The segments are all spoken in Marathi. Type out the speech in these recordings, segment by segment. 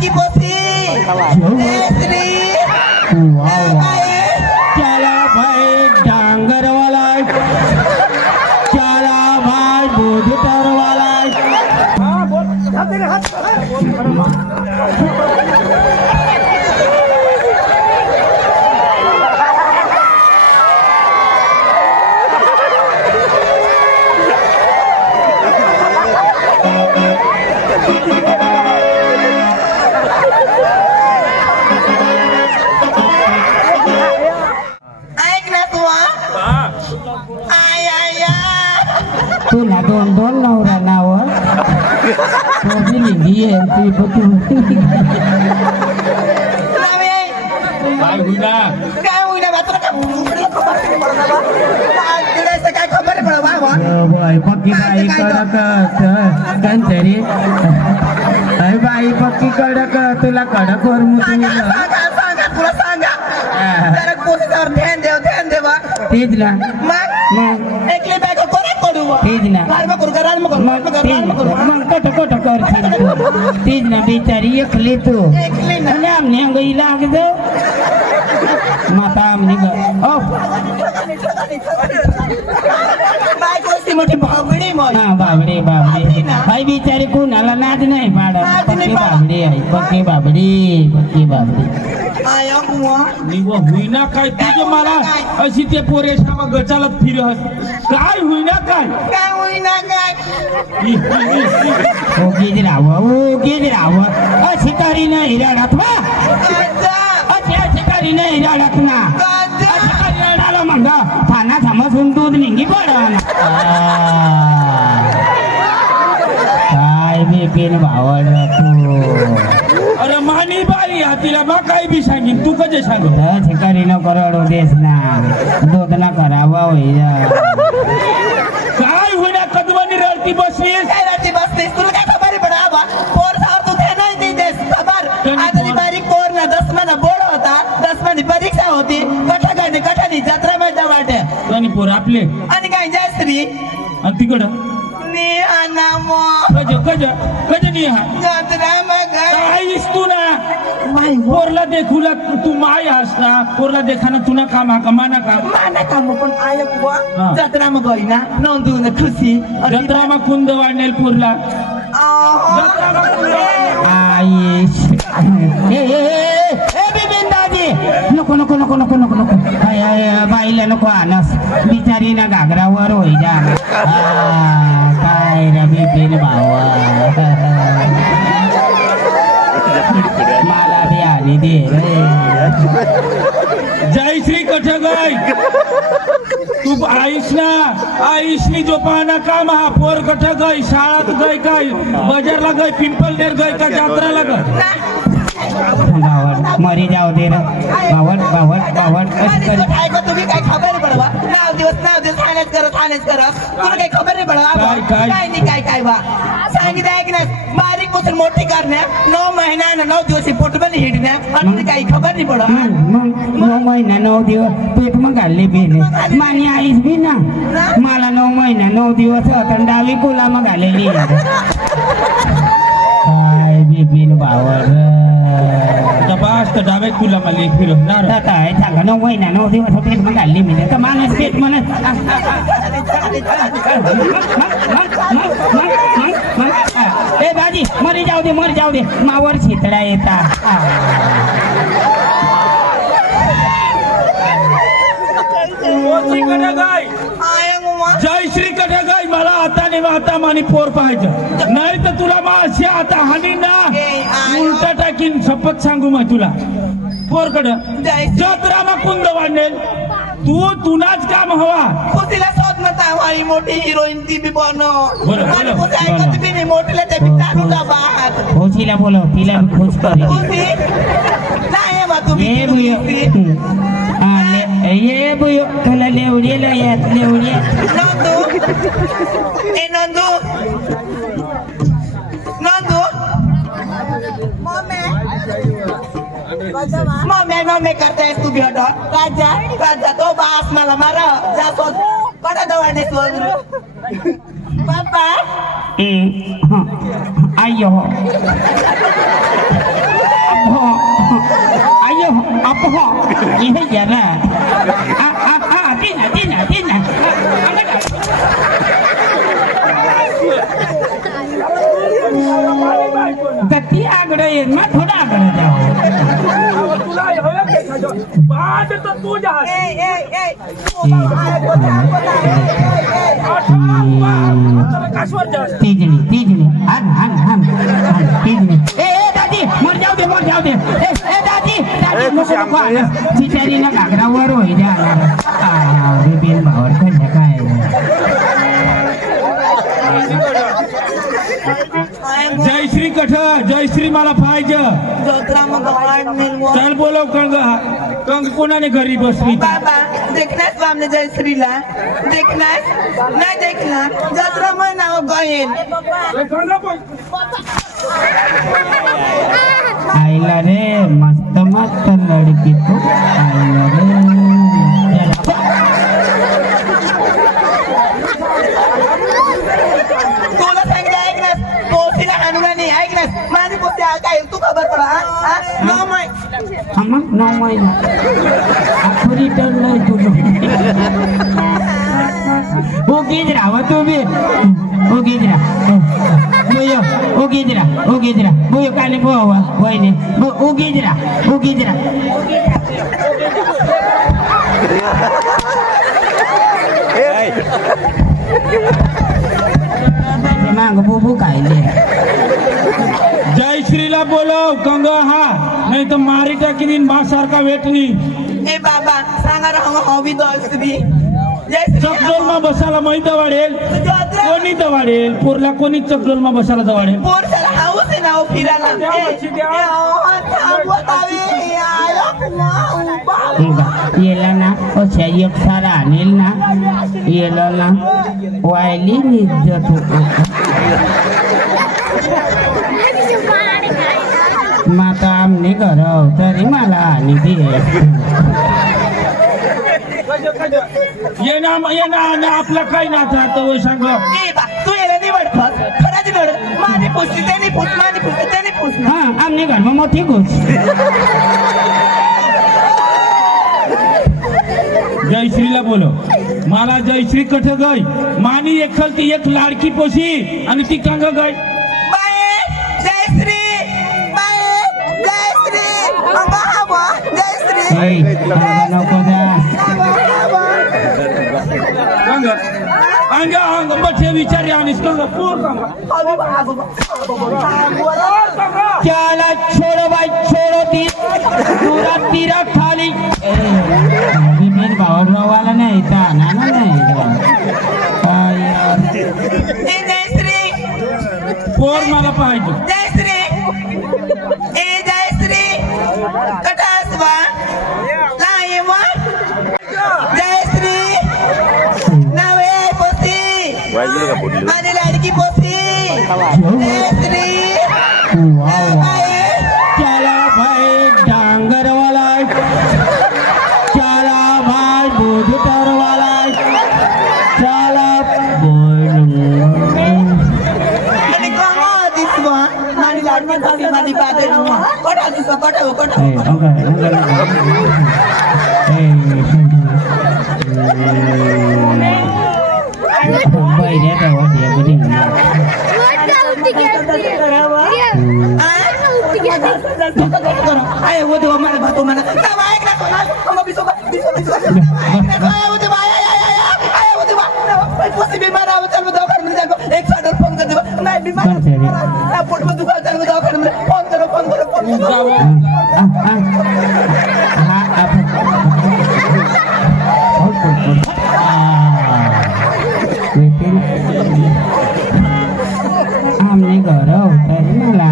की पोसी श्री चला भाई डांगरवाला, चला भाई बोधतरवाला. तुला दोन दोन नवरा नाव तो दिली आहे ती बघू काय होईना काय होईना मात्र काय खबर आहे पडा बाय पक्की बाई कडक कंचरी बाई पक्की कडक तुला कडक वर सांगा तुला सांगा जरा पोसीवर ध्यान देवा तेच ना मग एकली बायको कोणाक पडू तेच ना मग कट करशील तू तेच ना बिचारी एकली तू आणि आमने गई लाग जाऊ माता आमने बायको मोठी भावडी बाबडे हाय बिचारी कुणाला नाद नाही पाडत पक्की बाबडी आया बुवा निव होईना काय तुझे मला अशी ते पोरेशा गचालत फिरत काय होईना काय होईना काय ओगीच राहावं अशी तरी नाही रडत वा अशी तरी नाही रडत ना रडायला म्हणत थाना थांबसून दूध निघी पडन काय मी पेन भावड तू अरे मानी बाई तिला मग काय बी सांगीन तू कसे सांग शिकारी न करडू देस ना दूध ना करावा होईना काय होईना कदमानी रडती बसलीस काय रडती बसलीस तुला काय खबर पडा बा पोर सावर तू थे नाही देस खबर आता बारीक पोर ना 10 महिना बोर्ड होता 10 महिने परीक्षा होती कठानी जत्रा मध्ये वाटे आणि पोर आपले आणि काय जयश्री आणि तिकडं नी अनामो कज निहा जत्रा मग काय तू ना माय पोरला देखूला तू माय असता पोरला देखाना तुना काम का माना काम पण आय बुवा जत्रा मग होईना नोंदून खुशी जत्रा मग कुंद वाढेल पोरला जत्रा मग कुंद आईश दादी नको बाईला नको आणस बिचारी ना घागरावर होई जा काय रे बिपिन भावा मला बी आली दे जयश्री कठ गाय तू आईशनी जो पाहना काम हा पोर कठ गाय शाळात गाय काय बाजारला गाय पिंपलनेर गाय का जात्राला गाय बावड मरी जाऊ दे रे बावड तुम्ही काय खबर पडवा नाव दिवस हानेच करत तुला काही खबर नाही पडवा काय बा सांगितलं ऐक ना बारीक पासून मोठी करण्या 9 महिना 9 दिवस पोटमध्ये हिडण्या आणि काही खबर नाही पडवा मग 9 महिना 9 दिवस पेट मग घालले बेने मानी आईस बी ना मला 9 महिना 9 दिवस होता डावी कुला मग घालेली काय बिपिन भावड दबास तर डावे तुला मला फिरवणार काय सांगा 9 महिना 9 दिवस पेट मग घालली मी तर माणूस पेट म्हणत ए बाजी मरी जाऊ दे मावर शितळा येता जयश्री कठे गाय मला आता मानी पोर पाहायचं नाही तर तुला माशी आता हानी ना उलटा टाकीन शपथ सांगू मग तुला पोर कड जत्रा मग कुंद वाढेल तुनाच काम हवा तिला शोध नव्हता वाई मोठी हिरोईन ती बी बनव बोलो. ऐकत बी नाही मोठीला ते बी चालू का बात खुशीला बोलव तिला खुश कर नाही बा तुम्ही ये बुयो तुला लेवडीला येत लेवडी नंदू मम्मी करतायस तू भी हटो राजा तो बास मला मारा जातो बडा दवाने सोड पापा आयो ini jara. Tina. गती आगडं येत मग थोडं आगडं जाऊ तुला एवढं देखायचं बाद तर तू जा काश्वर जा तीजनी हान तीजनी ए दादी मोर जाऊ दे ए दादी चिचारीला घागरावर होई द्या बिन भावर खंड काय जयश्री कठ जयश्री मला पाहिजे चल बोलव कंग कोणाने घरी बसली बाबा देखनास आमने जयश्रीला देखनास नाही देखला जत्रा मग नाव गायन आईला रे मस्त लडकी तू आईला रे तुला सांगितलं ऐकनास पोसीला हाणूला नाही ऐकनास माझी पोसी काय तू खबर पडा नो माय नो महिना आखरी टरलंय तुझं उगीच राहा तुम्ही उगीच राहा बोयो काले बोवा वहिनी उगीच राहा मांग बुबू खायले जयश्रीला बोलव कंग हा नाही तर मारी टाकीन सारखा वेटणी ए बाबा सांगा राहू हवी जयश्री चकडोल मा बसायला माहित वाढेल कोणी दवाडेल पोरला कोणी चकडोल मा बसायला दवाडेल पोर त्याला हाऊस आहे ना फिरायला येला ना अशा एक सारा आणेल ना येला ना वायली निजत माता आमने घर तरी मला आणि दे ये ना आपला काही ना आता वय सांग तू याला निवड खरं निवड माझी पुसती त्याने पुस हा आमने घर मग मोठी गोष्ट जयश्रीला बोलो मला जयश्री कठ गई मानी एकलती एक लाडकी पोशी आणि ती कांग गई जयश्री नको द्या अंग बच्चे विचारी आणि चला छोड़ो भाई छोड़ो पूरा तीरा खाली मेरे भावराव वाला नहीं था ना नहीं जयश्री पोर मला पाहिजे जयश्री कटासवा लायवा जयश्री नवे पोसी माझी लाडकी पोसी जयश्री चला भाई डांगर वाला चला भाई बोधतर वाला चला आणि कोणा दिसवा माझी लाडकी पोसी माझी पादे कोणा दिसवा कोणा आय वो देवा मला भातो मला तवा ऐक ना कोणा कोणा बिसो आय वो देवा आय वो देवा पोसी बीमार आव चल दवाखाने में जाको एक साडर फोन कर देवा मैं बीमार ना पोट में दुखा चल दवाखाने में फोन करो आमने घर उतर मला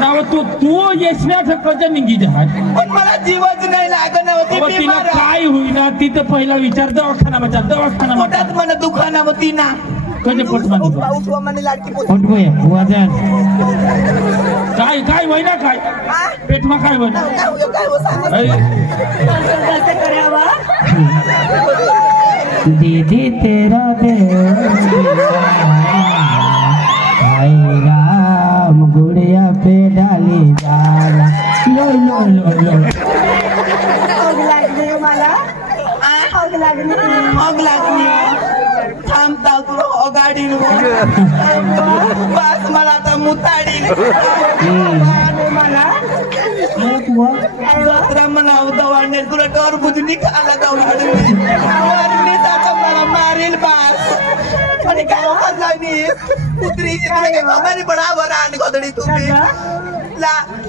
नाव तू येसण्या ठकच्या निघी जहाज पण मला जीवच नाही लागत होती तिला बीमार काय होईना ती तर पहिला विचार दवाखाना पोटात मला दुखाना होती ना कधी पोट उठवा म्हणे लाडकी पोट उठवूया वजन काय होईना काय पेटमा काय होईना काय हो सांग दीदी तेरा भाई राम गुड़िया पे डाली जाला लो हॉग लागली थांबता तुला हो गाडी बस मला आता मुताडी मला मला दवाडणे तुला डोर बुजून खाला दवाडून मला मारेल बास आणि काय लागली कुत्री खबर बराबर आणि गोदडी तुम्ही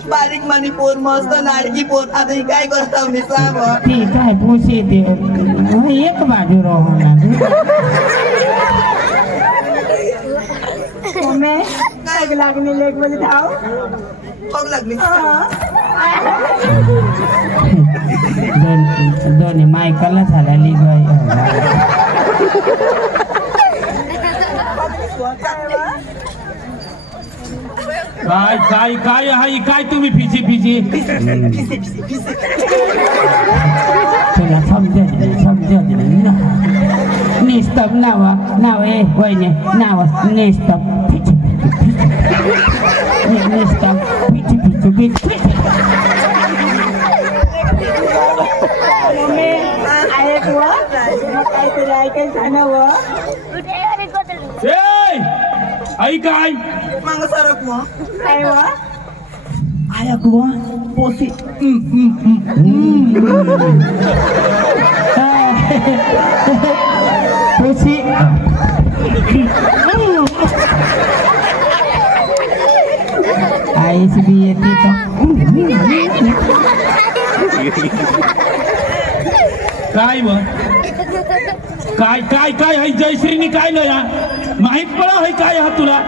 बारीक मानी पोर मस्त लाडकी पोर आता ही काय करता ठीक आहे पोसे ते एक बाजू राहणार लागली लेक मध्ये धाव हॉग लागली दोन्ही मायकाला झाला लिग काय काय काय हाय काय तुम्ही फिजी फिजी तुला समजत निस्तब नाव ए वहिने नाव निस्तब निस्तब पिचू आई काय मांग सरक मग काय वा आया कुवा पोसी पोसी आईस भी येते काय व काय काय काय हाय जयश्रीनी काय लया माहित पडा हाय काय हा तुला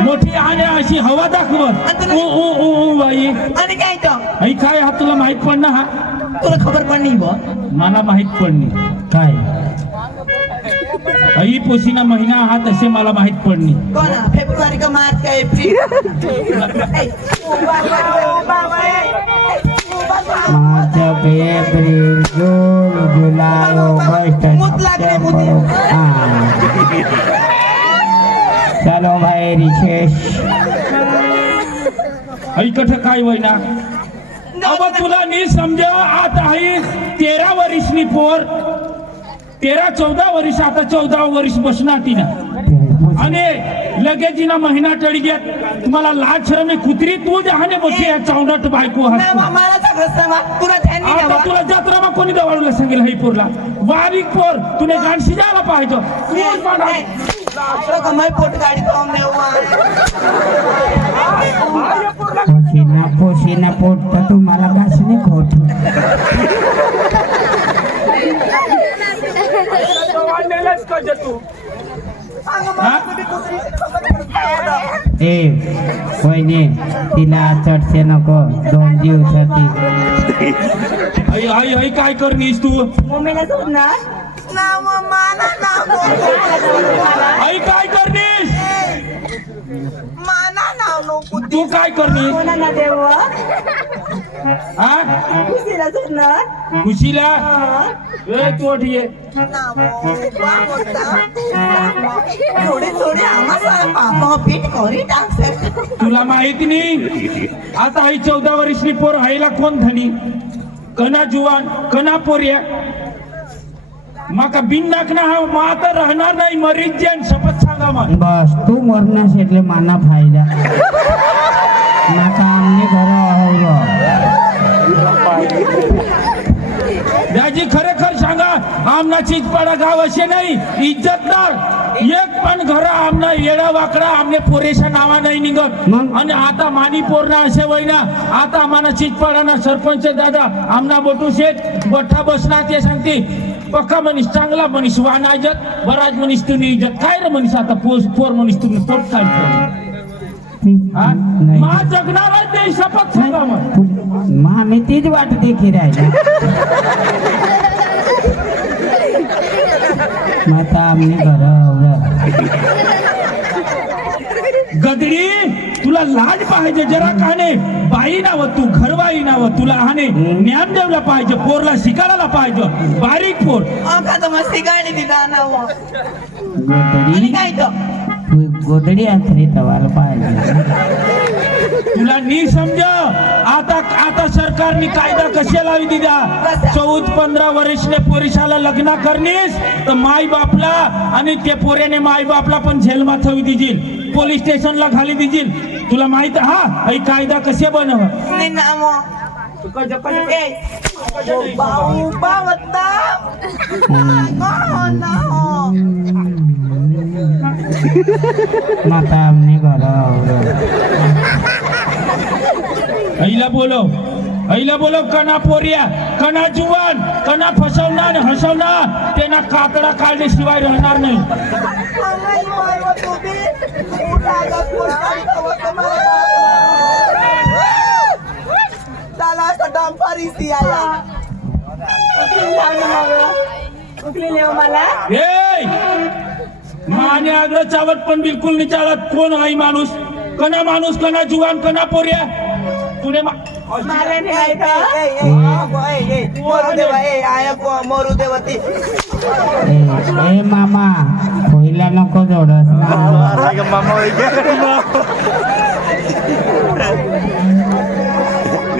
मोठी आणि अशी हवा दाखवत ओ ओ ओ बाई आणि काय तो आई काय हा तुला माहित पडना हा तुला खबर पडली बा मला माहित पडली काय आई पोशीना महिना हा तसे मला माहित पडली कोण फेब्रुवारी का मार्च का एप्रिल मार्च एप्रिल जून जुलाई ऑगस्ट चलो भाई रिशेष आई कठ काय वयना अब तुला नी समजा आता आहे 13 वर्षनी पोर 13-14 वर्ष आता 14 वर्ष बसणार तिना आणि लगेच जिना महिना टळी घेत तुम्हाला लाज शरम कुत्री तू जहाने बसली चौंडट बायको मला सगळं सांगा तुला त्यांनी आता तुला जत्रा मग कोणी दवाडूला सांगेल ही पोरला वारीक पोर तुने गाण शिजायला पाहिजे कमाई पोट गाडी तो पोशीना पोट तर तुम्हाला घासणे खोट ए वहिनी तिला चढसे नको 2 दिवसाची आई आई आई काय करनीस तू मम्मीला सोडणार नाव माना नाव आई काय करनीस माना नाव नको तू काय करनीस कोणा ना देवा हा खुशीला सोडणार खुशीला ए तोठिये थोडे थोडे आम्हाला पापा पीठ करी टाकसे तुला माहिती नाही आता आई 14 वर्षनी पोर हायला कोण धनी कना जुवान कना पोर्या माका बिन नाकना हा माता राहणार नाही मरीत जेन शपथ सांगा मग बस तू मरण्यास એટલે माना फायदा नाका आमने घर दाजी खरेखर सांगा आमना चिजपाडा गाव असे नाही इज्जतदार एक पण घर आमना येडा वाकडा आमने पोरेशा नावा नाही निघत आणि आता मानी पोरना असे वयना आता आम्हाला चिजपाडाना सरपंच दादा आमना बोटू शेठ बठ्ठा बसणार ते सांगते पक्का मनीस चांगला मनीस वाना इज्जत बराज मनीस तुम्ही इज्जत काय रे मनीस आता पोर मनीस तुम्ही पोट काय मा जगणार आहे ते शपथ सांगा मग मा मी तीच वाट देखी राहिला माता आमने घर गदडी तुला लाज पाहिजे जरा काने बाई नाव तू घरबाई नाव तुला हाने ज्ञान द्यायला पाहिजे पोरला शिकायला पाहिजे बारीक पोर मस्ती गाडी दिला नाव गोदडी काय तो गोदडी आथरी तवाल पाहिजे तुला नी समज आज आता आता सरकारने कायदा कशा लावी दिला 14-15 वर्षने पोरीशाला लग्न करनीस तर माई बापला आणि ते पोऱ्याने माई बापला पण जेलमा ठेवी दिजील पोलीस स्टेशनला खाली दिजील तुला माहित हा ही कायदा कसे बनव नाही ना मग बाऊ बावत्ता माता हमने घरा आईला बोलो कना पोरिया कना जुवान कना फसवणार हसवणार त्यांना काकडा काढल्याशिवाय राहणार नाही माने आग्रह चावत पण बिलकुल नाही चालत कोण आहे माणूस कना जुवान कना पोरिया तुने मोरू देवती ए मामा पहिला नको जोडस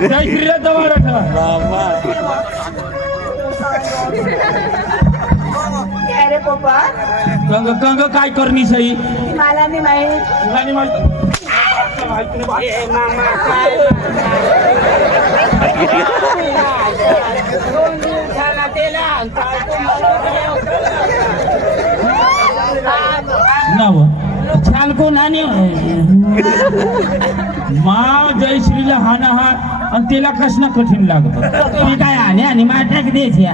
जय श्रीराम दवारा अरे पप्पा कंग काय करणी सही मला नाही माहित छान कोण आणि मा जयश्रीला हाना हा आणि त्याला कसना कठीण लागत तुम्ही काय आले आणि माटक द्यायची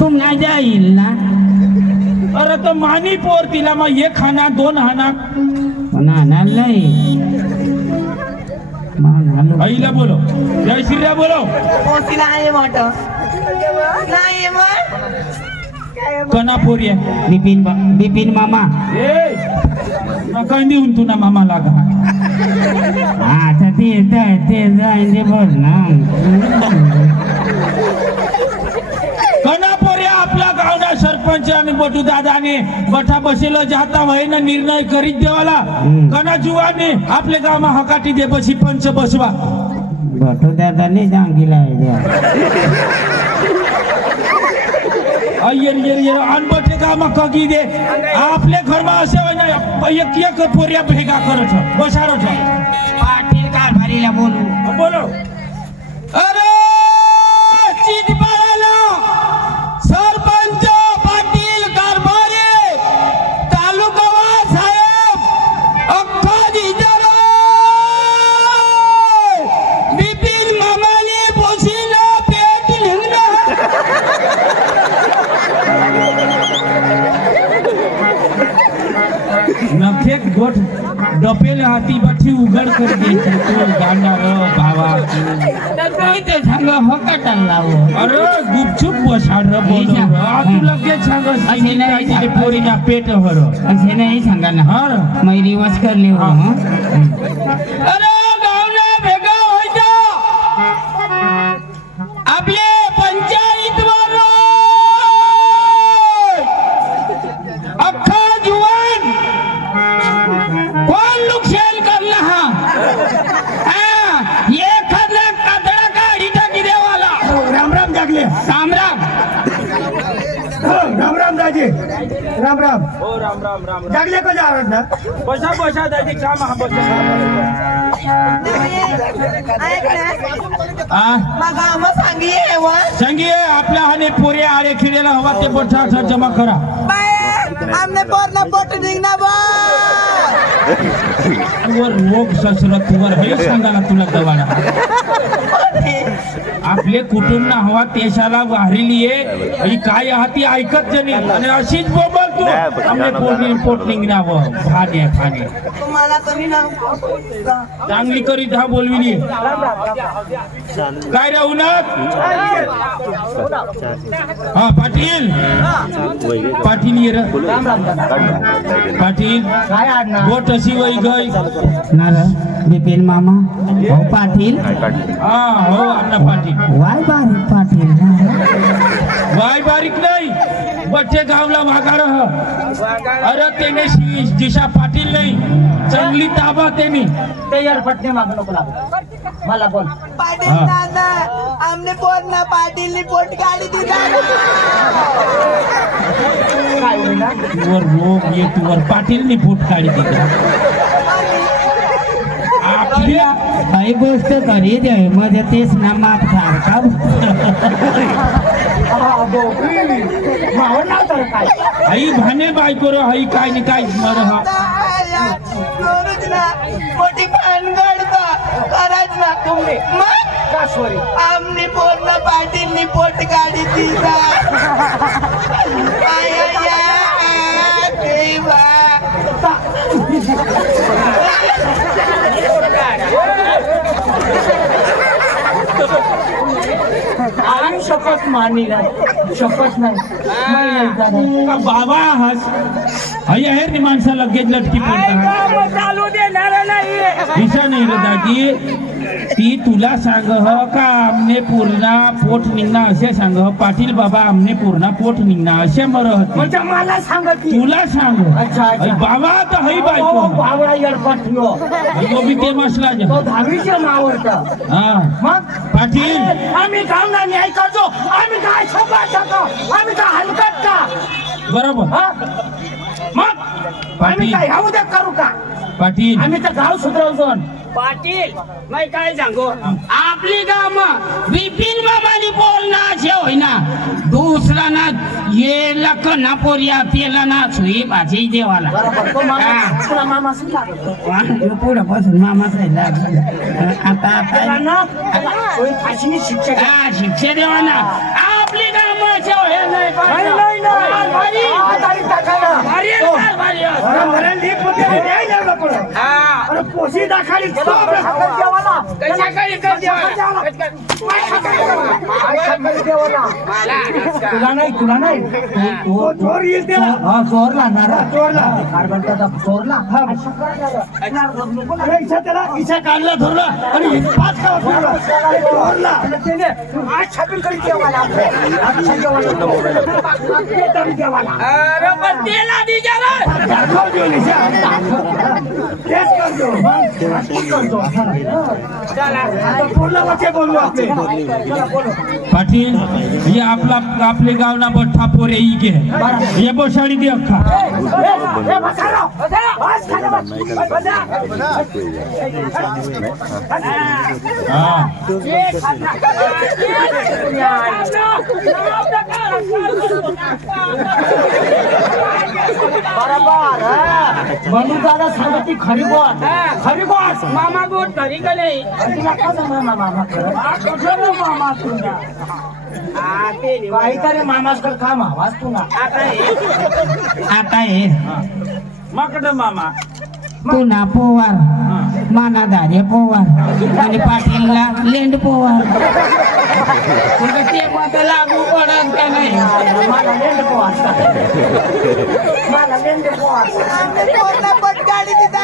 तुम नाही जाईल ना अरे तर मानी पोर तिला मग एक हाना 2 हाना ना नाही आईला बोलो जयश्रीला बोलो कोणतीला आहे मोठ नाही मग कना पोरिया बिपिन मामा नका देऊन तू ना मामा लागा आता ते जाईन बोल ना कना पोरिया आपल्या गावना सरपंच आणि बटू दादाने बठा बसेलो जाता वयना निर्णय करीत देवाला कना जुवाने आपल्या गावमा हकाटी दे बसी पंच बसवा बटू दादाने सांगितलं ये अनबटे गावमा कगी दे आपल्या घरमा असे एक पोरिया भेगा करत बसारत पाटील कारभारीला बोलू अरे चितपाळाला सरपंच पाटील कारभारी तालुकावा साहेब अख्खा दिजरा बिपिन मामाने पोशीला पेट निघणं नखे गोठ डपेल हाती बठी उघड कर द्यायची तू गाणार भावा ते सांग हकाटाला लावो अरे गुपचूप बसाड बोल तू लगेच सांग असे नाही पोरीना पेट हर असे नाही सांगा ना हर मैरी वच करली हो अरे गावना भेगा व्हायचा आपले पंचायत वर अख्खा जुवान कोण नुकसान करला हा एखादा कातडा काढी टाकी देवाला राम राम जागले राम राम दाजी राम राम हो राम जागले को जावत ना बसा दाजी काम हा बसा सांगिए आपल्या हाने पोरे आळे खिडेला हवा ते बठा जमा करा आमने पोरना पोट निघना बा तुवर रोग ससर तुवर हे सांगायला तुला दवाडा आपले कुटुंब ना हवा देशाला वाहिली ही काय ती ऐकत जणी आणि अशीच बोबल तू आमने पोट निघणावं भाने तुम्हाला तुम्ही ना चांगली करीत हा बोलविली काय राहू ना हा पाटील ये रे पाटील गोट अशी वही गई ना रे बिपिन मामा हो पाटील हा हो अण्णा पाटील वाय बारीक पाटील वाय बारीक नाही बच्चे गावला भागार अरे त्याने दिशा पाटील नाही चांगली ताबा त्यांनी ते यार पटने मागू नको लागू मला बोल. पाटील हा. दादा आमने पोरना पाटीलनी पोट काढी दिला काय होईल ना? वर रोग येत वर पाटीलनी फूट काढी तिकडे आपल्या काही गोष्ट करी दे मध्ये तेच ना माप सारखा काय आई भाने बायको रे आई काय नाही काय मर हा करूच ना मोठी भानगड कराच ना तुम्ही मग काश्वरी आमने पोरना पाटीलनी पोट काढी दिला आय आय आय, देवा आम्ही शपथ मानली नाही शपथ नाही का बाबा हस आई आहे नी माणसाला लगेच लटकी पडतात चालू देणार नाही दिशा नाही रे दादी ती तुला सांग ह का आमने पूर्ण पोट निघणं असे सांग पाटील बाबा आमने पूर्ण पोट निघणं असे मरत म्हणजे मला सांगत तुला सांग अच्छा, अच्छा. आई बाबा तर हई बायको बावळा येडपटलो तो बी ते मसला जा तो दहावीचे मावळत हा मग पाटील आम्ही काम नाही ऐकायचो आम्ही काय शपथ आम्ही काय हलकत का बरोबर हा? मग आम्ही पाटील काय ह्या उद्या करू का पाटील आम्ही तर गाव सुधरवतो पाटील नाही काय सांगू आपली गाव विपिन बाबानी बोलणार असे होईना दुसरा ना ये लखना पोरिया तेला ना सुई भाजी देवाला मामा पुढे बसून मामा आता शिक्षा देवा ना आपली गाव असे होय पोशी दाखली तुला नाही तुला नाही चोर येईल चोर लागणार चोरला त्याला इच्छा काढला धरला आणि चोरला पाटील हे आपला आपले गाव ना बठ्ठा पोरे इके हे बसाडी दे अख्खा हा म्हणून दादा सांगती खरी बोल खरी बोल मामा बोल खरी का नाही मामा मामा मामा तुला काहीतरी मामासकर काम आवाज तुला आता आहे माकड मामा पुन्हा पोवार माना दारे पोवार आणि पाटीलला लेंड पोवार ते मत लागू पडत का नाही मला लेंड पोवार मला लेंड पोवार आमने पोरना पोट काढी दिला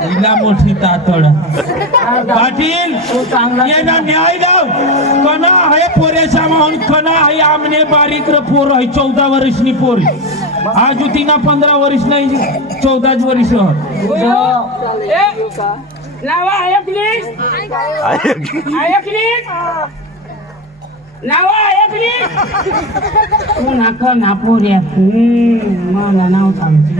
हिला मोठी तातड पाटील येना न्याय दाव कना है पोरेसा म्हणून कना है आमने बारीक र पोर है 14 वर्षनी पोर आज तिना 15 वर्ष नाही 14 वर्ष नावा ऐकलीस ऐकलीस नावा ऐकलीस तू नाका नापोऱ्या मला नाव सांगते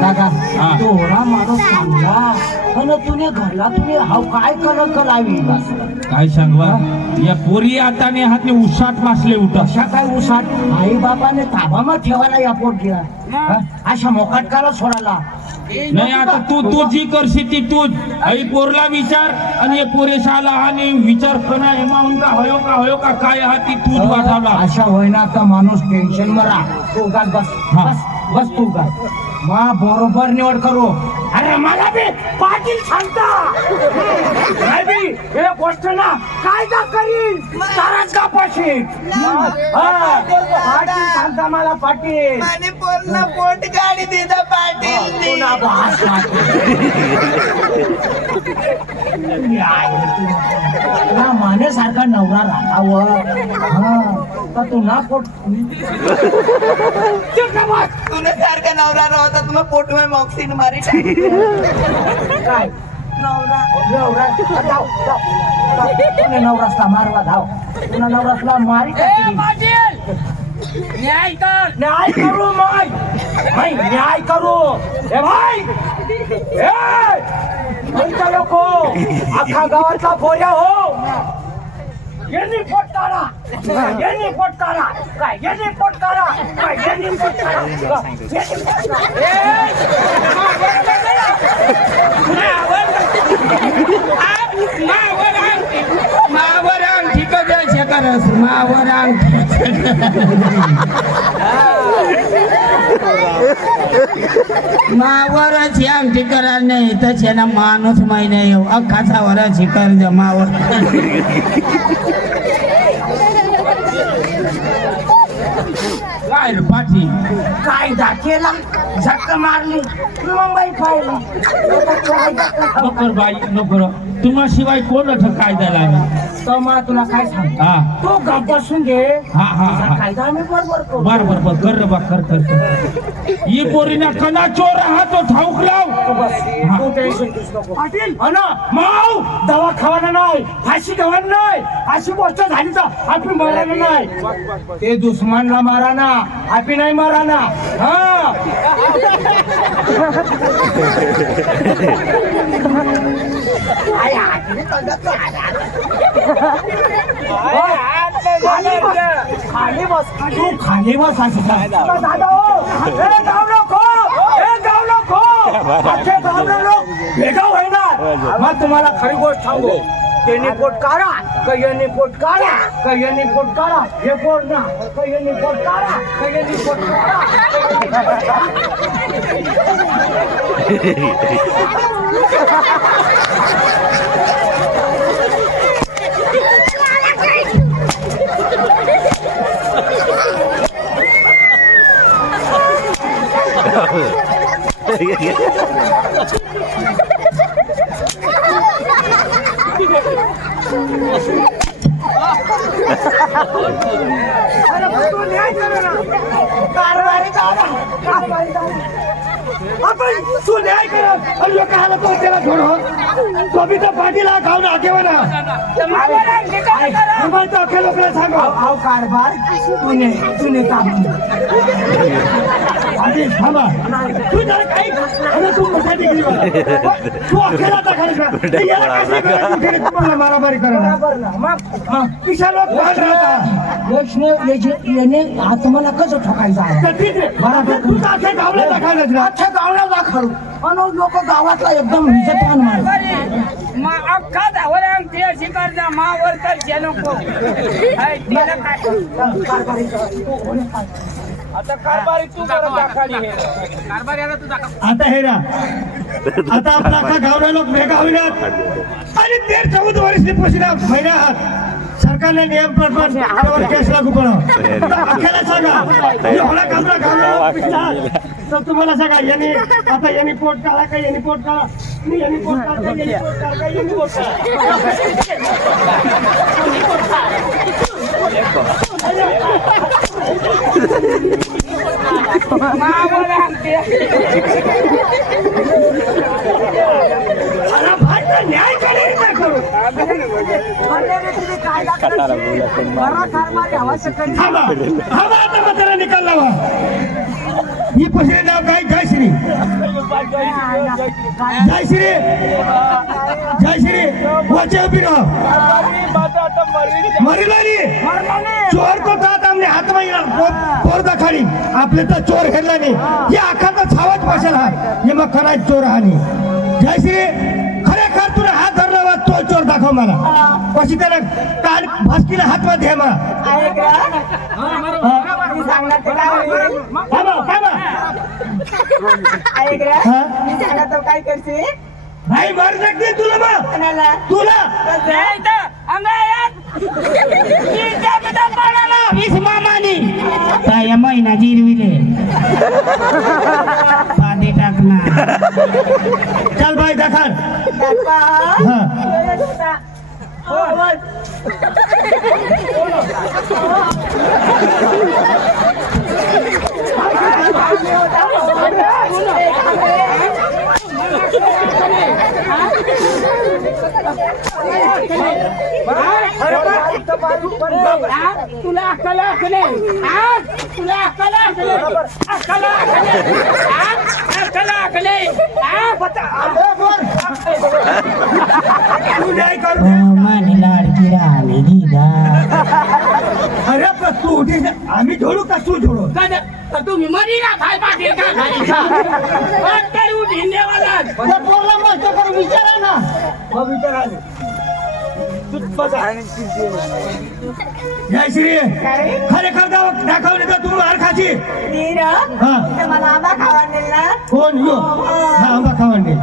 दादा हा. थोडा माणूस चांगला पण तुने घरला तुम्ही हाव काय कलंक लावी काय सांगवा या पोरी आता ने हातने उसाट मासले उठा अशा काय उसाट आई बापाने ताबामा ठेवायला या पोटला अशा मोकाटकाला सोडायला नाही आता तू जी करशी ती तू आई पोरला विचार आणि या पोरेशाला आणि विचार कना हेमा का होयो का काय हा ती तूच वाटावला अशा होईना का माणूस टेन्शन मरा तू का बस हा. बस बस तू का मा बरोबर निवड करू अरे मला बी पाटील सांगता नाही बी हे गोष्ट ना कायदा करीन ताराच का पाशी पाटील सांगता मला पाटील माने पोरना पोट काढी दिला पाटील पुन्हा बहास ना मानेसारखा नवरा राहावं तर तू ना पोट तुला सारखा नवरा होता तुम्ही पोट में मॉक्सिन मारी काय नवरा नवरा धाव तुला नवरासला मारला धाव तुला नवरासला मारी न्याय करू माय न्याय करू ए भाई लोक अख्खा गावातला पोऱ्या हो यांनी पोट काढा यांनी पोट काढा काय यांनी पोट काढा काय यांनी पोट काढा मावर अंगठी कधी करस मावर अंगठी मावरची अंगठी करायला नाही तसे ना माणूस महिना येऊ अख्खा सावराची कर्ज मावर काय रे पाठी काय दाखेला झक्क मारली मुंबई पाहिली नोकर बाई नोकर तुम्हा शिवाय कोण कायदा लागला तर मग तुला काय सांग हा तू गप बसून घे हा हा तुझा हा कायदा आम्ही बरोबर करू बर बर बर कर रे बा कर कर कर ही पोरीना कना चोर हा तो ठाऊक लाव तू बस हा. तू टेन्शन घेऊस नको पाटील हो ना माऊ दवा खावाना नाही फाशी घ्यावाना नाही अशी गोष्ट झाली तर आपली मारायला नाही ते दुश्मनला मारा ना आपली नाही मारा ना हा खाली बस तू खाली बस असं दादा हे गाव नको हे गाव नको अख्खे गावले लोक भेगाव होणार मग तुम्हाला खरी गोष्ट सांगू त्यांनी पोट काढा कय्यांनी पोट काढा कय्यांनी पोट काढा हे पोट ना कय्यांनी पोट काढा कय्यांनी पोट काढा आपण तू न्याय कर आणि लोकांना तो त्याला थोडं तो बी तर पाठीला खाऊन आकेवाना तो अख्ख्या लोकांना सांगू अहो कारभार तुने काम आधी थांबा तू जर काही अरे तू मोठ्या डिग्रीवर तू अखेला दाखल याला कशी करायची तुम्हाला मारामारी करणार मग किशा लोक पाहत राहता याने तुम्हाला कसं ठोकायचं आहे बरोबर तू अख्ख्या गावला दाखल अख्ख्या गावला दाखल आणि लोक गावातला एकदम हिजत पान मार अख्खा धावर अंगठी अशी करजा मावर करशे नको आता कारभारी तू करत दाखाली हे आता हे ना आता आपला अख्खा गावला लोक वेगळा होईनात आणि 13-14 वर्ष पोषणा महिना आहात सरकारने नियम प्रमाण केस लागू करावं अखेला सांगा एवढा गावला तर तुम्हाला सांगा यांनी आता यांनी पोट काढा का यांनी पोट काढा मी यांनी पोट काढा यांनी पोट काढा यांनी पोट न्याय करू आता निकाल लावा ही पसरे नाव काय जयश्री जयश्री जयश्री वाचे उभी रहो मरिलानी चोर को कहा हमने हाथ में पोर दाखाली आपले तर चोर हेरला नाही हे आखाचा छावच बसेल हा हे मग खरा चोर हा नाही जयश्री खरेखर तुला हात धरला वा तो चोर दाखव मला कशी त्याला कान भासकीला हात मध्ये घे मला काय करते भाई मार सकते तुला मग तुला मामानी काय महिना जिरविले पाणी टाकणार चल भाई दाखल बाप्पा हा तुला अक्कल अक्कल तुला अक्कल अक्कल अक्कल अक्कल अक्कल माने लाडकी राणी दीदा. अरे पण तू उठी जा. आम्ही झोडू का तू झोडू तुम्ही मरी ना खाय पाटील का खायचा हिंदेवाला विचारा ना. जय श्री खरेखर दाखवले तर तू हार खाची मला आंबा खावा ना. कोण यो हा आंबा खावांडे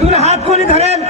तुला हात कोणी धरेल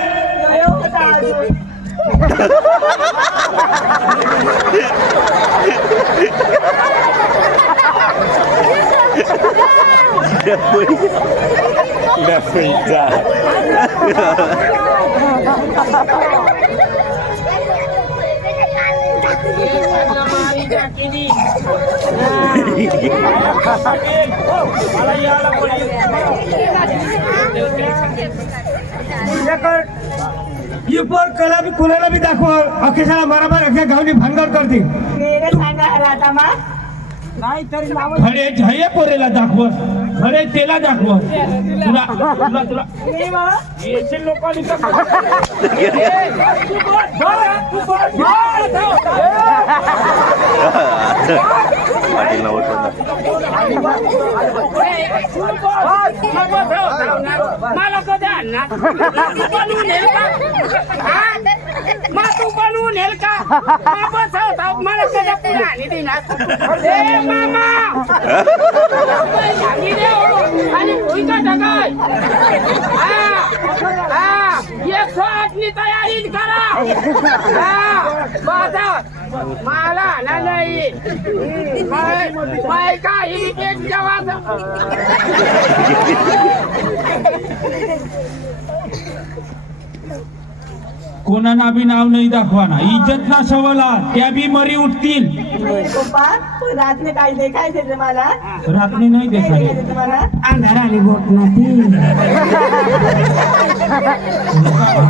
ये पर कला भी कोणाला भी दाखव अखेशाला बरोबर अख्या गावनी भांगड करते खडे झये पोरेला दाखव खडे तेला दाखव तुला तुला तुला येशील लोकांनी मला कधी आणणार बनवून येईल का मग तू बनवून येईल का बसवता मला कधी पुढे आणि देणार मामा आणि भूमिका ढगाय 108 नी तयारी करा माझा मला ना नाही काही एक जवाब कोणाना बी नाव नाही दाखवाना इज्जत ना सवला त्या बी मरी उठतील रातने काही देखायचे मला रात्री नाही देखायचे तुम्हाला अंधाराने गोट नाही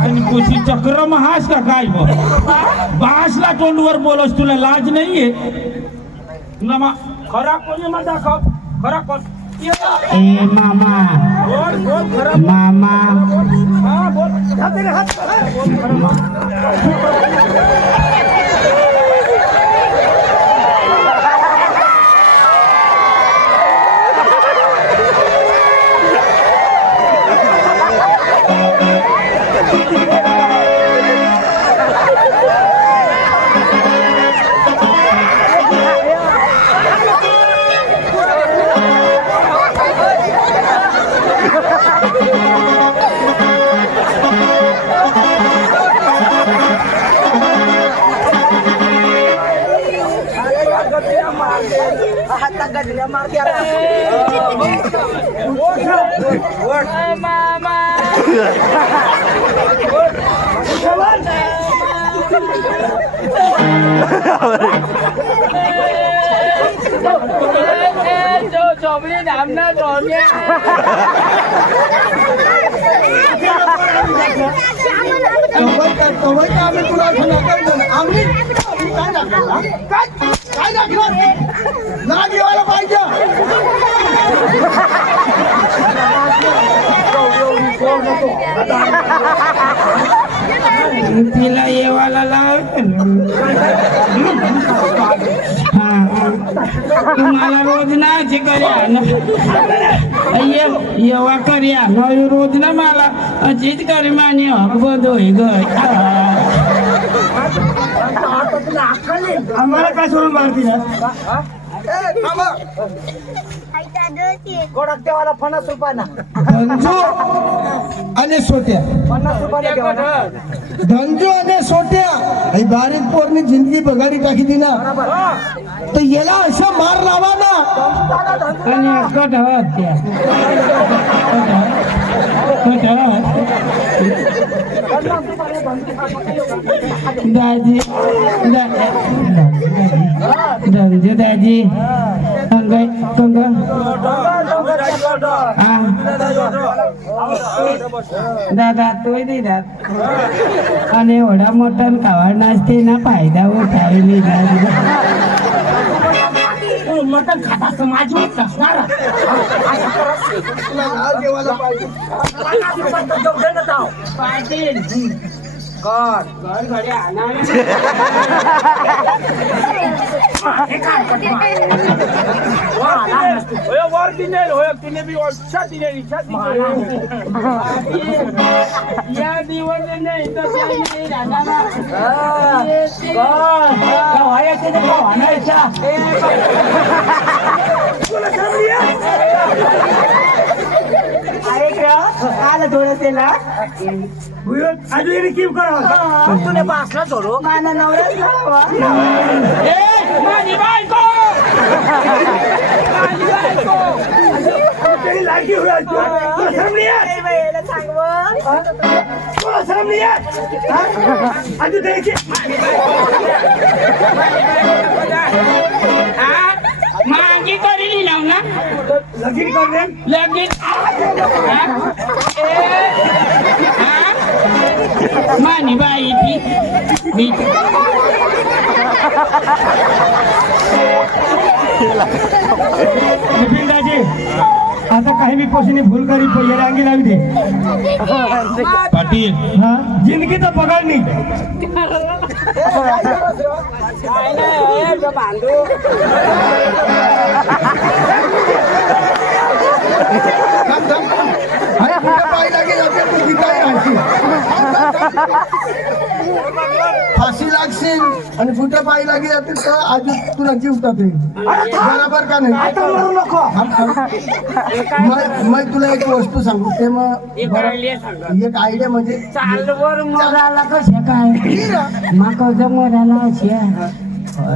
आणि कुशी चक्र महास का काय बासला तोंडवर बोलस तुला लाज नाहीये तुला खरा कोणी मग दाखव खरा कोण ए मामा बोल बोल खरा मामा हा बोल हात चोबडी नामना जोड्या तिला येवाला लाव तुम्हाला रोज ना करूया येवा करूया न रोज ना मला अजित करी माने हक बंद होई ग आम्हाला काय सोडून मारतील धनजू आणि सोट्या धनजू आणि सोट्या ही बारीक पोरनी जिंदगी बगाडी टाकी दी ना तर याला असं मार लावा ना आणि कट हत्या दाजी दाजी दाजी अंगाई कंग दादा तोय दिला आणि एवढा मोठा खावा नाचते ना फायदा उठायली मटण खाता असतं माझी असणार पाटील या दिवस नाही आलं थोडं त्याला तुला बासला सोडू माझा नवरा माझी बायको मागी करेली लाव ना लगीन करणे लगीन मानी बाई ती दाजी आता काही मी पोषणी भूल करी पहिल्या अंगी लावी दे पाटील हा जिंदगीचा पगार नाही फाशी लागशील आणि कुठे पायी लागे जाते तर आज तुला जीवतात बरोबर का नाही मग तुला एक वस्तू सांगू ते मग एक आयडिया म्हणजे चालवर मोराला कशा काय माका मोराला अशा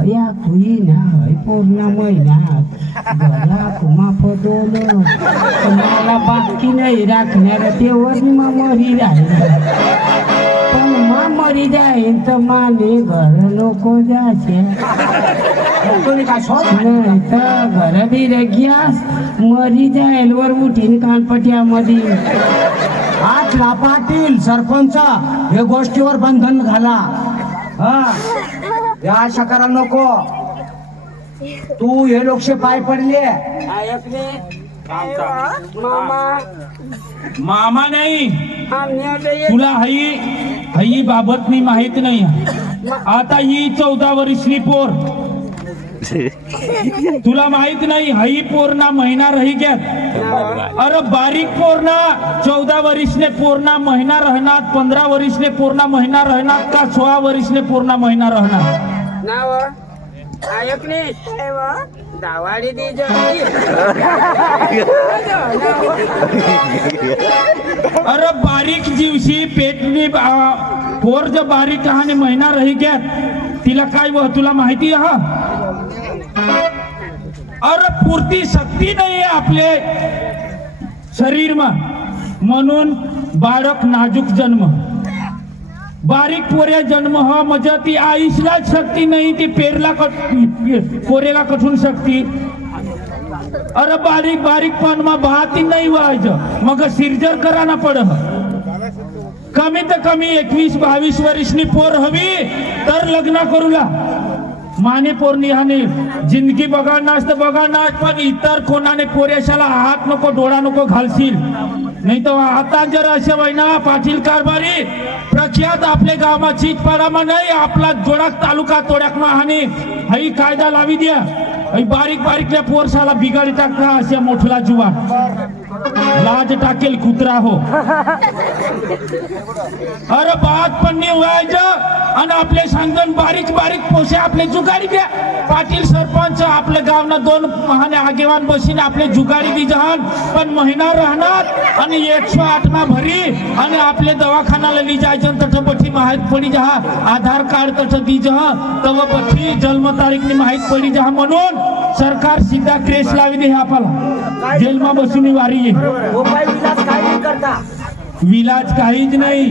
या खुई ना पूर्ण महिन्यात घरा कुमा पदोल मला बाकी नाही राखणार तेव्हा मी मरी राहील पण मरी जाईल तर माने घर नको जायचे नाही तर घर बी गॅस मरी जाईल वर उठीन कानपट्यामध्ये आठला पाटील सरपंच हे गोष्टीवर बंधन घाला हा या अशा करा नको तू हे लोकशे पाय पडले मामा नाही तुला हई बाबत मी माहित नाही आता ही 14 वर्षनी पोर तुला माहित नाही हई पोरना महिना रही गया अरे बारीक पोरना 14 वर्षने पूर्ण महिना रहणार 15 वर्षने पूर्ण महिना रहणार का 16 वर्षने पूर्ण महिना रहणार अरे बारीक जीवशी पेटनी पोर जर बारीक कहाणी महिना रही गया तिला काय तुला माहिती हा अरे पूर्ती शक्ती नाही आपले शरीर म्हणून बाळक नाजूक जन्म बारीक पोऱ्या जन्म हा म्हणजे ती आईशला शक्ती नाही ती पोरेला कठून शक्ती अरे बारीक बारीक पण मग भाती नाही व्हायचं मग सिर्जर कराना पड कमी तर कमी 21-22 वर्षनी पोर हवी तर लग्न करूला माने पोरनी हाने जिंदगी बघाडणार तर बघाडणार पण इतर कोणाने पोरेशाला हात नको डोळा नको घालशील नाही तर आता जर अशा वैना पाटील कारभारी प्रख्यात आपल्या गावाची परामा नाही आपला जोडाक तालुका तोड्याक हाने हई कायदा लावी द्या बारीक बारीकल्या पोरशाला बिगाडी टाका अशा मोठला जुवा लाज टाकेल कुत्रा हो अरे बात पण नाही व्हायचं आणि आपले सांगून बारीक बारीक पोसे आपले जुगाडी द्या पाटील सरपंच आपल्या गावना 2 महाने आगेवान बसीने आपले जुगाडी दी जहान पण महिना राहणार आणि 108 ना भरी आणि आपले दवाखानाला ली जायचं तठ बठी माहित पडी जहा आधार कार्ड तठ दी जहा तव बठी जन्म तारीख नी माहित पडी जहा म्हणून सरकार सीधा केस लावी दे आपल्याला जेल मा बसून वारी उपाय विलास काय नाही करता विलाज काहीच नाही.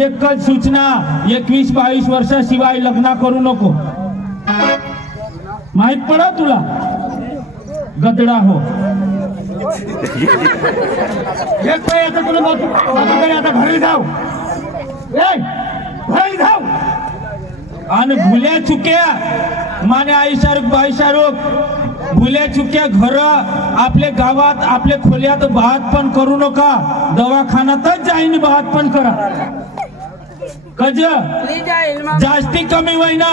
एकच सूचना, 21-22 वर्षाशिवाय लग्न करू नको. माहित पडा तुला गदडा हो. एक पाय आता तुला आता घरी जाऊ, घरी जाऊ. आणि भुल्या चुक्या माने आई शाहरुख बाई शाहरुख भुल्या चुक्या घर आपल्या गावात आपल्या खोल्यात बात पण करू नका. दवाखान्यातच जाईन बात पण करा. कज जास्ती कमी होईना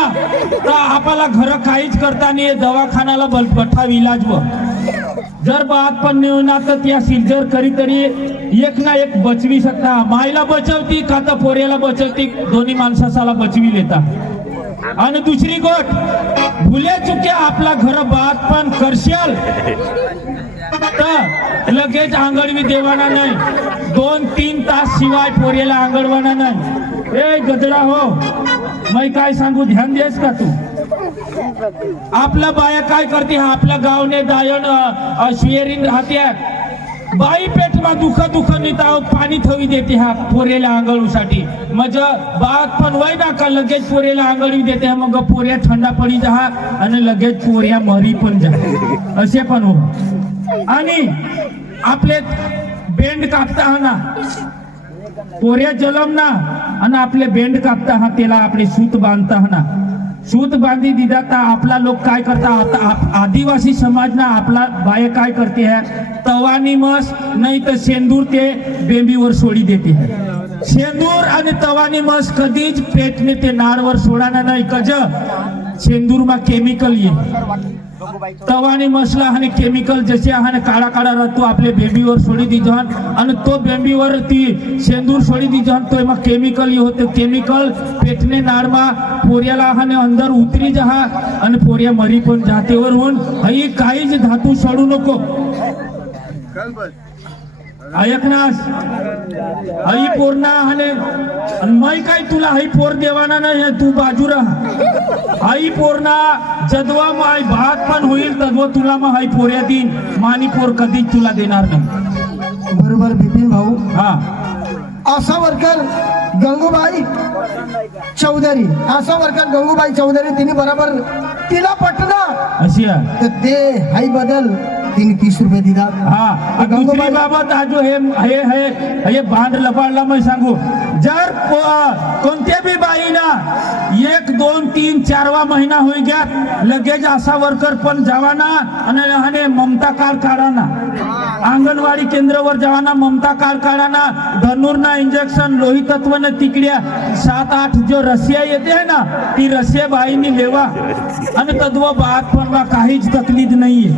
तर आपल्याला घर काहीच करता नाही. दवाखान्याला बठा इलाज व जर बात पण नाही ना तर त्या सिर्जर करी तरी एक ना एक बचवी शकता. माईला बचवती का तर पोऱ्याला बचवती, दोन्ही माणसाला बचवी लेता. आणि दुसरी गोष्ट भुल्या चुक्या आपला घर बात पण करशाल तर लगेच आंगडवी देवाना नाही. 2-3 तास शिवाय पोऱ्याला आंगडवाना नाही. ए गजडा हो, मैं काय सांगू ध्यान देस का तू. आपला बाया काय करते, आपल्या गावने दायन अश्वेरीन राहत्या. बाई पेटमा दुख नितावत पाणी थवी देते हा पोरेला आंगळूसाठी. मग बात पण वय ना का लगेच पोरेला आंगळी देते. मग पोऱ्या थंडा पडी जा आणि लगेच पोऱ्या मरी पण जा असे पण हो. आणि आपले बेंड कापता हा ना पोऱ्या जलम ना आणि आपले बेंड कापता हा त्याला आपले सूत बांधता हा ना. सूत बांधी दिदा तर आपला लोक काय करता, आदिवासी समाज ना आपला बाय काय करते है तवानी मस नाही तर शेंदूर ते बेंबीवर सोडी देते है. शेंदूर आणि तवानी मस कधीच पेटने ते नारवर सोडाना नाही. कज शेंदूर मा केमिकल ये, तवानी मसला आणि केमिकल जसे आणि काळा काळा राहतो आपले बेंबीवर सोडी दी जहन आणि तो बेंबीवर ती शेंदूर सोडी दी जहन तो मग केमिकल ये होते. केमिकल पेटने नाडमा पोऱ्याला आणि अंदर उतरी जहा आणि पोऱ्या मरी पण जातेवर होऊन हई काहीच धातू सोडू नको. ऐकनास हई पोरना हाने मै काय तुला हई पोर देवाना नाही, तू बाजू राहा. हई पोरना जदवा माय भात पण होईल तदवा तुला मग हई पोऱ्या दिन मानी पोर कधीच तुला देणार नाही. बरोबर बिपिन भाऊ. हा आशा वर्कर गंगूबाई चौधरी, आशा वर्कर गंगूबाई चौधरी तिने बरोबर तिला पटना अशी आहे. तर ते हाई बदल तिने 30 रुपये दिला. हा दुसरी बाबत आज हे बांध लपाडला मैं सांगू. जर कोणत्या बी बाईना 1, 2, 3, 4वा महिना होई गया लगेच आशा वर्कर पण जावाना आणि ममता कार्ड काढाना. अंगणवाडी केंद्रावर जावाना ममता कार्ड काढाना. धनुर्ना इंजेक्शन लोही तत्व न तिकड्या 7-8 जो रसिया येते है ना ती रसिया बाईनी लेवा आणि तद्व बात पण काहीच तकलीफ नाहीये.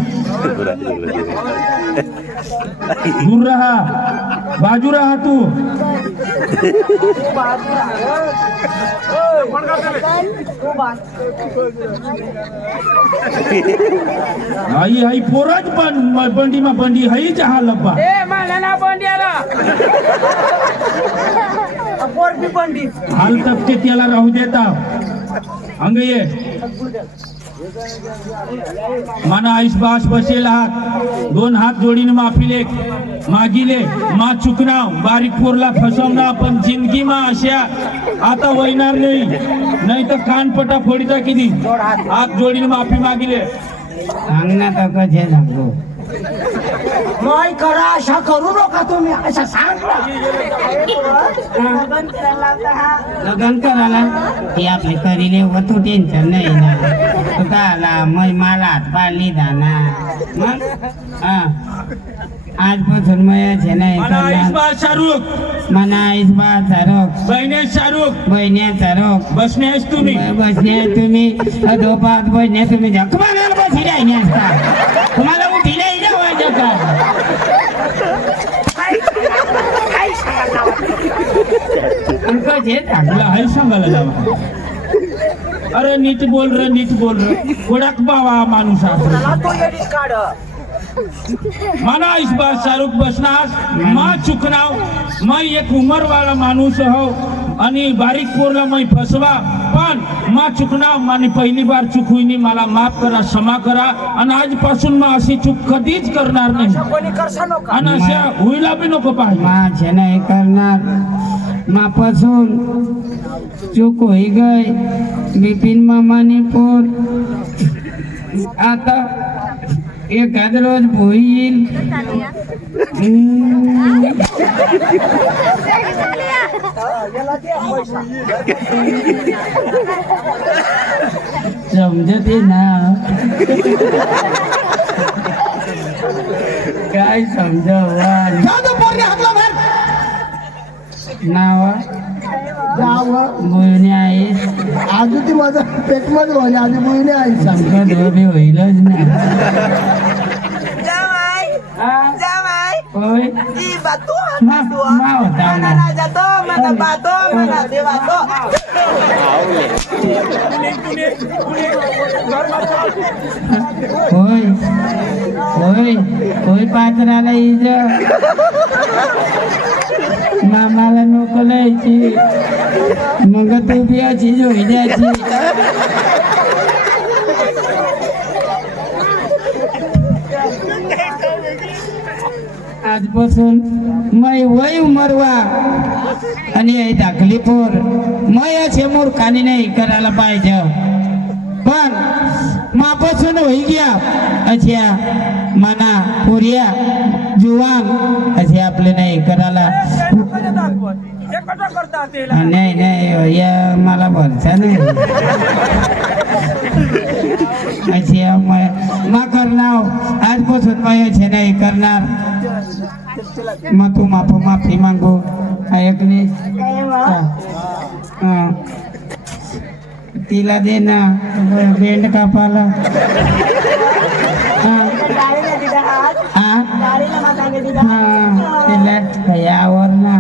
दूर रहा, बाजू रहा तू. आई आई पोरच पण बंडी मा बंडी हई चहा लपा. हाल तपते त्याला राहू देता. अंग ये मना आईस बास बसेल हात 2 हात जोडीने माफिले मागिले मा चुकनाव बारीक पोरला फसवना पण जिंदगी मा अशा आता वैनार नाही तर कानपटा फोडीचा किती हात जोडीने माफी मागिले. सांगना तर कसे सांगू नाही करा अशा करू नका तुम्ही असं सांग. लग्न करायला ती आपली करीले व तू टेन्शन नाही ना. तू का आला मै मला हात पाळली दाना मग आजपासून मयाचे नाही मना आईस बास शाहरुख मना आईस बा शाहरुख बहिणे शाहरुख बहिण्या शाहरुख बसण्यास तुम्ही बसणे तुम्ही दोपात बसणे तुम्ही तुम्हाला बसी नाही असता तुम्हाला उठी नाही जावायचं का. तुला हाय सांगायला जावा. अरे नीट बोल रे, नीट बोल रे. कोडाक बावा माणूस मला आईस बास शाहरुख बसनास मा चुकनाव. मैं एक उमर वाला माणूस हो. आणि बारीक पोरला मै फसवा पण मा चुकना माने पहिली बार चूक होईनी मला माफ करा क्षमा करा आणि आजपासून मा अशी चूक कधीच करणार नाही आणि अशा होईला बी नको पाहिजे माझे नाही करणार मापासून चूक होई गई बिपिन मामाने पोर आता एखाद रोज होईल समजते ना काय समजावा जा तो पोरने हाकला बाहेर. नावा जावं. बोलणे आहे आजू ती माझा पेटमध्ये व्हायला आधी मुलीने आई सांग. संकट उभे होईलच ना जावाई जावाई होय ई बातू मा होता ना mana jatuh mana batu mana dewatu होय होय होय पात्राला इज मामाला नोकलायची मग तू बी अशी जोई द्यायची आजपासून मै वय उमरवा आणि हे दाखली पोर मै असे मूर्खाने नाही करायला पाहिजे पण मापासून होई गया अशा मना पुऱ्या जुवान असे आपले नाही करायला नाही नाही या मला भरसा नाही असे मा करणार आजपासून मै असे नाही करणार मग तू माफी मागू ऐकली तिला दे ना बेंड कापाला तिला यावर ना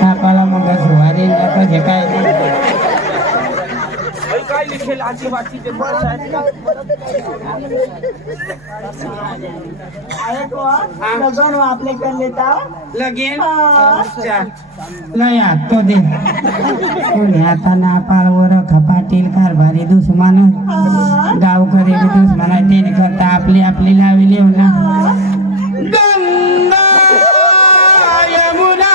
कापाला मग सुवारी कसे काय लगेन नाही तो दे कोणी आता ना पाळवर खपाटील कारभारी दुश्मन गावकरी बी दुश्मन आहे त्याने करता आपली आपली लावी लिहू ना गंगा यमुना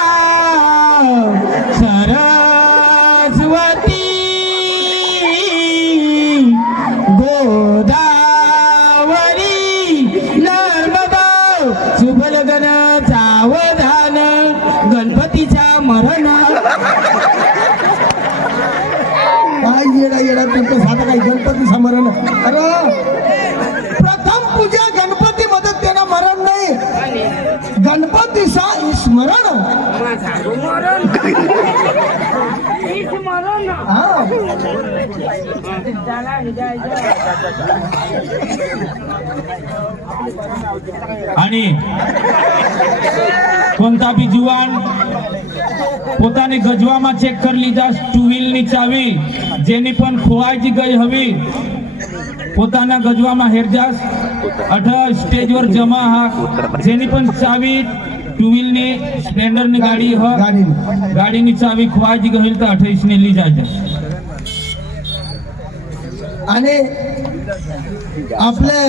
सरस्वती गोदावरी नर्मदा सुबलगन सावधान गणपतीचा मरण काय येडा येडा करतो साधा काही गणपती समरण. अरे प्रथम पूजा गणपती मध्ये त्यांना मरण नाही गणपतीचा स्मरण. हा आणि कोणता बी जुवान પોતાની ગજવામાં ચેક કરી લીધા ટુ વ્હીલની ચાવી જેની પણ ખોવાઈ ગઈ હવી પોતાના ગજવામાં હેરજાસ અઢ સ્ટેજवर જમા હા જેની પણ ચાવી ટુ વ્હીલની સ્પ્લેન્ડરની ગાડી હ ગાડીની ચાવી ખોવાઈ ગઈ તો 28 ને લઈ જાય आणि आपले